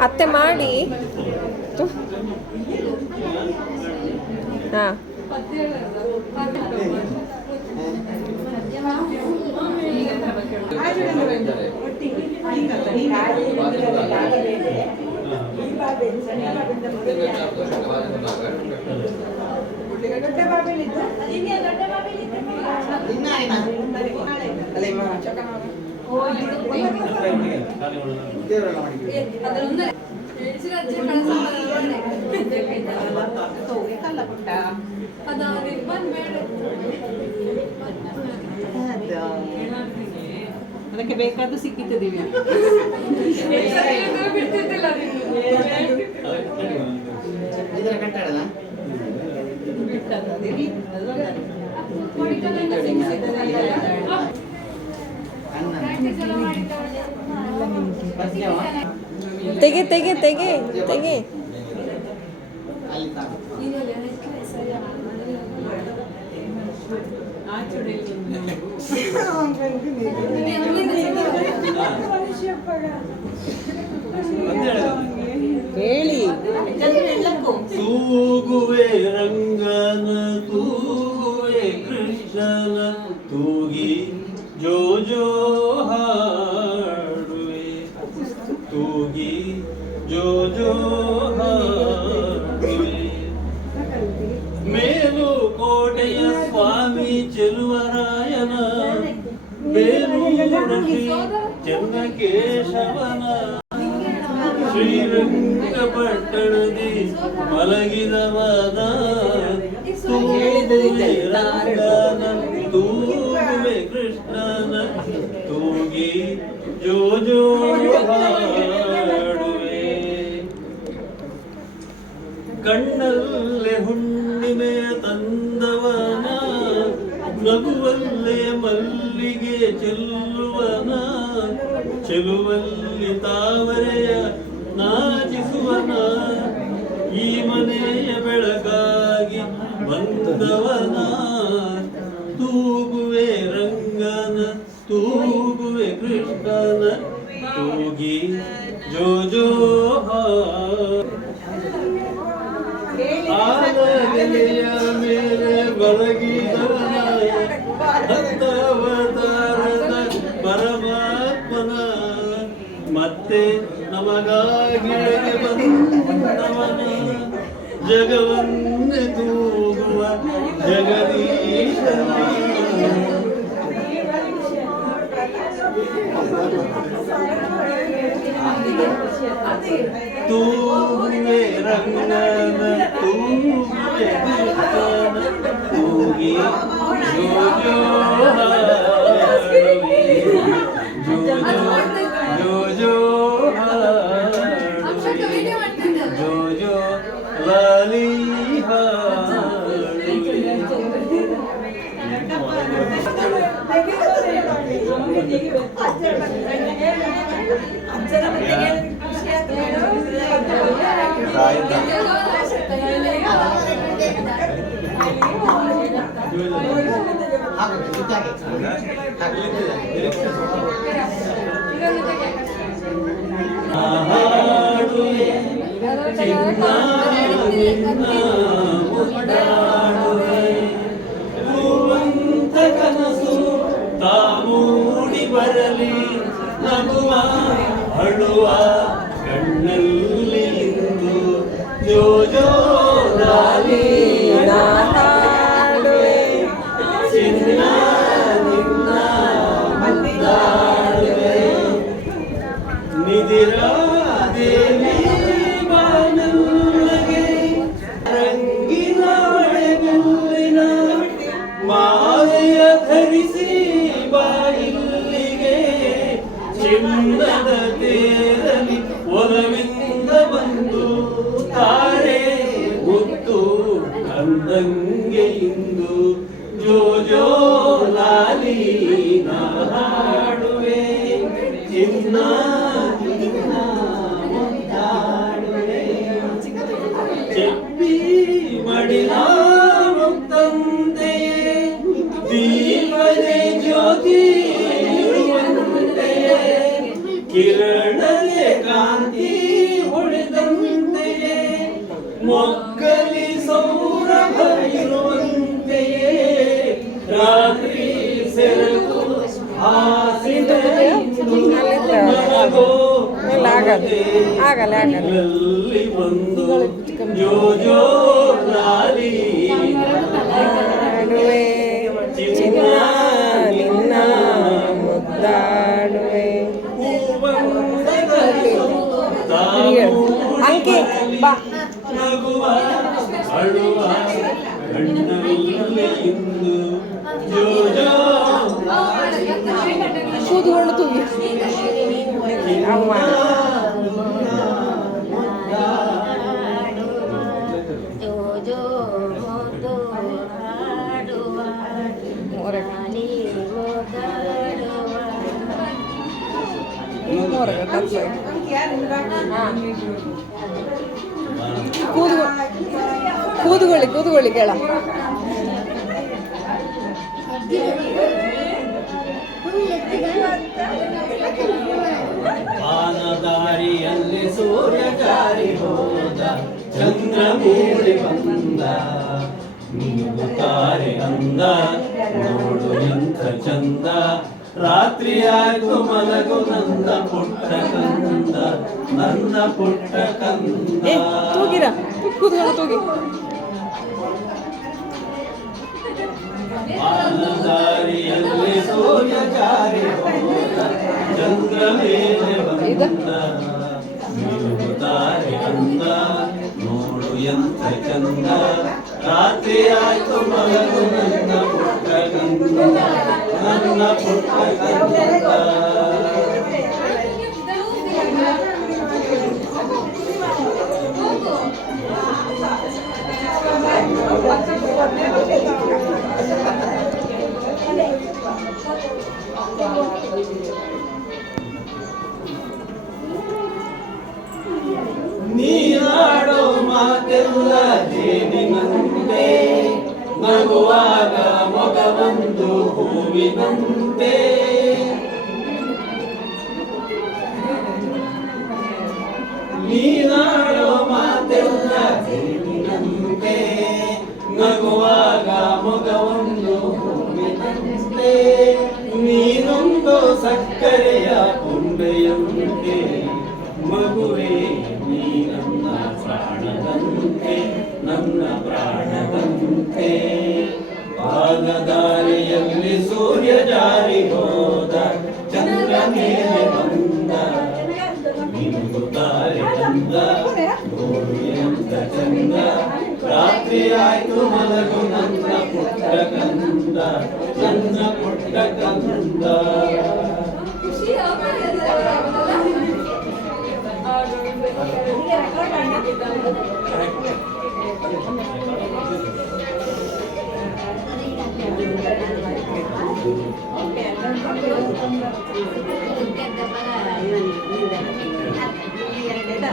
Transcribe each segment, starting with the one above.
ಅತ್ತೆ ಮಾಡಿ ಹಾ ಅದಕ್ಕೆ ಬೇಕಾದ್ದು ಸಿಕ್ಕಿತ್ತಿದ್ದೀವಿ. ತೆಗೆ ತೆಗೆ ತೆಗೆ ತೆಗೆ ಹೇಳಿ. ತೂಗುವೆ ರಂಗನ ತೂಗುವೆ ಕೃಷ್ಣನ ತೂಗಿ ಜೋ ಜೋ ಹಾಡುವೆ ತೂಗಿ ಜೋ ಜೋ ಹಾಡುವೆ ಮೇಲು ಕೋಟೆಯ ಸ್ವಾಮಿ ಚೆಲುವರಾಯನ ಬೇಲೂರು ಶ್ರೀ ಚೆನ್ನಕೇಶವನ ಶ್ರೀರಂಗಪಟ್ಟಣದಿ ಮಲಗಿದವನ ತೂಗುವೆ ರಂಗನ ತೂಗುವೆ ಕೃಷ್ಣನ ತೂಗಿ ಜೋ ಜೋ ಹಾಡುವೆ ಕಣ್ಣಲ್ಲೇ ಹುಣ್ಣಿಮೆ ತಂದವನ ನಗುವಲ್ಲೇ ಮಲ್ಲಿಗೆ ಚೆಲ್ಲುವನ ಚೆಲುವಲ್ಲಿ ತಾವರೆಯ ನಾಚಿಸುವನ ಈ ಮನೆಯ ಬೆಳಗಾಗಿ ಬಂದವನ ತೂಗುವೆ ರಂಗನ ತೂಗುವೆ ಕೃಷ್ಣನ ತೂಗಿ ಜೋ ಜೋ ಆಲಗೆಲೆಯ ಮೇಲೆ ಬಲಗಿದವನ ಹತ್ತವತಾರದ ಪರಮಾತ್ಮನ ಮತ್ತೆ ನಮಗಾಗಿ ಬಂದವನ ಜಗವನ್ನೇ ತೂಗುವ ಜಗದೀಶನ ತೂಗುವೆ ರಂಗನ ತೂಗುವೆ ಕೃಷ್ಣನ ತೂಗಿ ಜೋ ಜೋ ಜೋ ಜೋ ಜೋ ಜೋ ಲಾಲಿ ಕನಸು ತಾಮೂಡಿ ಬರಲಿ ನಗುವ ಅಳುವ ಕಣ್ಣಲ್ಲಿ ಇಂದು ಜೋ ಜೋ ಲಾಲಿ ಚಿನ್ನ ನಿನ್ನ ಮುದ್ದಾಡುವೆ ನಿಧಿರಾ ದೇವಿ ಬಾನಲ್ಲಗೆ ರಂಗಿನ ಒಳಗಲ್ಲಿನ ಮಾಲೆಯ ಧರಿಸಿ ಬಾಯಿಲ್ಲಿಗೆ ಚಿನ್ನದ ತೇರಲಿ ಒಲವಿಂದ ಬಂದು ತಾರೆ ಮುತ್ತು ಕಂದಂಗೆ ಇಂದು ಜೋ ಜೋ ಲಾಲಿ ಹಾಡುವೆ ಚಿನ್ನ ಚಿನ್ನ ಮುದ್ದಾಡುವೆ ಚೆಪ್ಪಿ ಮಡಿಲ ಮುತ್ತಂತೆ ಕಿರಣಲೆ ಕಾಂತಿ ಹೊಳೆದಂತೆಯೇ ಮೊಗ್ಗಲಿ ಸೌರಭ ಇರುವಂತೆಯೇ ರಾತ್ರಿ ಸೆರಗು ಹಾಸಿದೆ ಆಗಲಿ ಬಂದು ಜೋ ಜೋ ಲಾಲಿ ಆಡುವೆ ಚಿನ್ನ ನಿನ್ನ ಮುದ್ದಾಡುವೆ ಅಂಕಿ ಬಾ ನಗುವ ಅಳುವ ಕಣ್ಣಲ್ಲಿ ಇಂದು ಜೋ ಜೋ ಕೂತ್ಕೊಂಡು ತೂಗಿ ಅಮ್ಮ ಕೂತ್ಕೊಳ್ಳಿ ಕೇಳ ಆನದಾರಿಯಲ್ಲಿ ಸೂರ್ಯ ಜಾರಿ ಹೋದ ಚಂದ್ರ ಮೂಡಿ ಬಂದ ತಾರೆ ಅಂದ ನೋಡು ಎಂಥ ಚಂದ ರಾತ್ರಿಯಾಯ್ತು ಮಲಗು ನನ್ನ ಪುಟ್ಟ ಕಂದ ನನ್ನ ಪುಟ್ಟ ಕಂದ ತೂಗಿರ ಕೂತ್ಕೊಂಡು ತೂಗಿ ಆನದಾರಿಯಲ್ಲಿ ಸೂರ್ಯ ಜಾರಿ ಹೋದ ಚಂದ್ರ ಮೇಲೆ ಬಂದ ತಾರೆ ಅಂದ ನೋಡು ಎಂಥ ಚಂದ ರಾತ್ರಿ ಆಯ್ತು ಮಲಗು ನನ್ನ ಪುಟ್ಟ ಕಂದ ನನ್ನ ಪುಟ್ಟ ಕಂದ ನೀನಾಡೋ ಮಾತೆಲ್ಲ ಜೇನಿನಂತೆ ನಗುವಾಗ ಮೊಗವೊಂದು ಹೂವಿನಂತೆ ನೀನಾಡೋ ಮಾತೆಲ್ಲ ಜೇನಿನಂತೆ ನಗುವಾಗ ಮೊಗವೊಂದು ಹೂವಿನಂತೆ ನೀನೊಂದು ಸಕ್ಕರೆಯ ಕೊಂಬೆಯಂತೆ ಮಗುವೇ ನೀ ನನ್ನ ಪ್ರಾಣದಂತೆ ನನ್ನ ಪ್ರಾಣದಂತೆ ಭಾಗದಾರಿಯಲ್ಲಿ ಸೂರ್ಯ ಜಾರಿ ಹೋದ ಚಂದ್ರ ಮೇಲೆ ಬಂದ ಮಿನುಗುತ್ತಾರೆ ಚಂದ ನೋಡು ಎಂತ ಚಂದ ರಾತ್ರಿ ಆಯ್ತು ಮಲಗು ನನ್ನ ಪುಟ್ಟ ಕಂದ ನನ್ನ ಪುಟ್ಟ ಕಂದ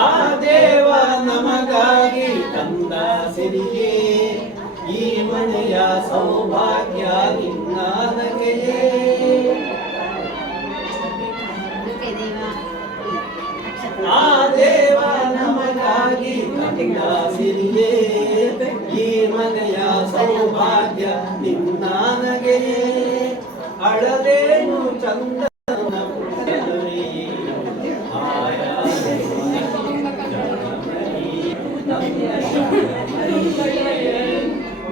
ಆ ದೇವ ನಮಗಾಗಿ ತಂದ ಸಿರಿಗೆ ಈ ಮನೆಯ ಸೌಭಾಗ್ಯ ನಿನ್ನಾನಗೆಯೇ ಆ ದೇವ ನಮಗಾಗಿ ತಂದ ಸಿರಿಗೆ ಈ ಮನೆಯ ಸೌಭಾಗ್ಯ ನಿನ್ನಾನಗೆಯೇ ಅಳಲೇನು ಚಂದನ ಪುಟ್ಟರಿ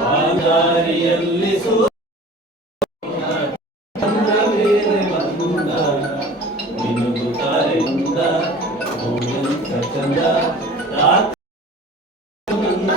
ಬಾದಾರಿಯಲ್ಲಿ ಚಂದ್ರ ಮೇಲೆ ಬಂದ ಮಿನುಗುತ್ತಾರೆ ಚಂದ ರಾತ್ರಿ ನನ್ನ